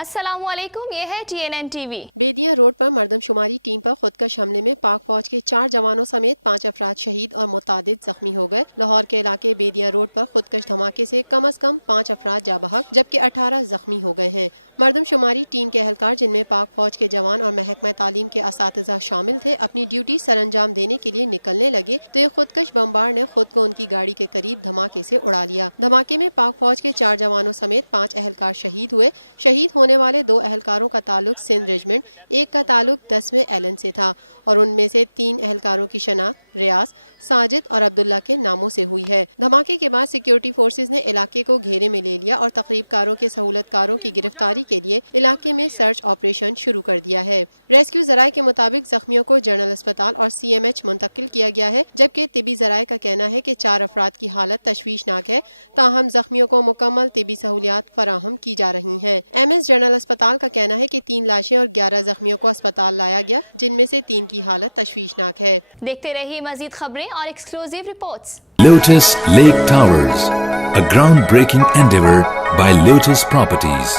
السلام علیکم، یہ ہے TNN TV۔ بیدیاں روڈ پر مردم شماری ٹیم پر خودکش حملے میں پاک فوج کے 4 جوانوں سمیت 5 افراد شہید اور متعدد زخمی ہو گئے۔ لاہور کے علاقے بیدیاں روڈ پر خودکش دھماکے سے کم از کم 5 افراد جاں بحق جبکہ 18 زخمی ہو گئے ہیں۔ مردم شماری ٹیم کے اہلکار جن میں پاک فوج کے جوان اور محکمہ تعلیم کے اساتذہ شامل تھے اپنی ڈیوٹی سر انجام دینے کے لیے نکلنے لگے تو ایک خودکش بمبار نے خود کو ان کی گاڑی کے قریب دھماکے سے اڑا لیا۔ دھماکے میں پاک فوج کے 4 جوانوں سمیت 5 اہلکار شہید ہوئے۔ شہید ہونے والے 2 اہلکاروں کا تعلق سندھ ریجمنٹ، ایک کا تعلق 10ویں ایلن سے تھا اور ان میں سے 3 اہلکاروں کی شناخت ریاض، ساجد اور عبداللہ کے ناموں سے ہوئی ہے۔ دھماکے کے بعد سیکیورٹی فورسز نے علاقے کو گھیرے میں لے لیا اور تخریب کاروں کے سہولت کاروں کی گرفتاری کے لیے علاقے میں سرچ آپریشن شروع کر دیا ہے۔ ریسکیو ذرائع کے مطابق زخمیوں کو جنرل اسپتال اور CMH منتقل کیا گیا ہے جبکہ طبی ذرائع کا کہنا ہے کہ 4 افراد کی حالت تشویشناک ہے، تاہم زخمیوں کو مکمل طبی سہولیات فراہم کی جا رہی ہیں۔ MS جنرل اسپتال کا کہنا ہے کہ 3 لاشیں اور 11 زخمیوں کو اسپتال لایا گیا جن میں سے 3 کی حالت تشویشناک ہے۔ دیکھتے رہیے مزید خبریں اور exclusive reports. Lotus Lake Towers, a groundbreaking endeavor by Lotus Properties.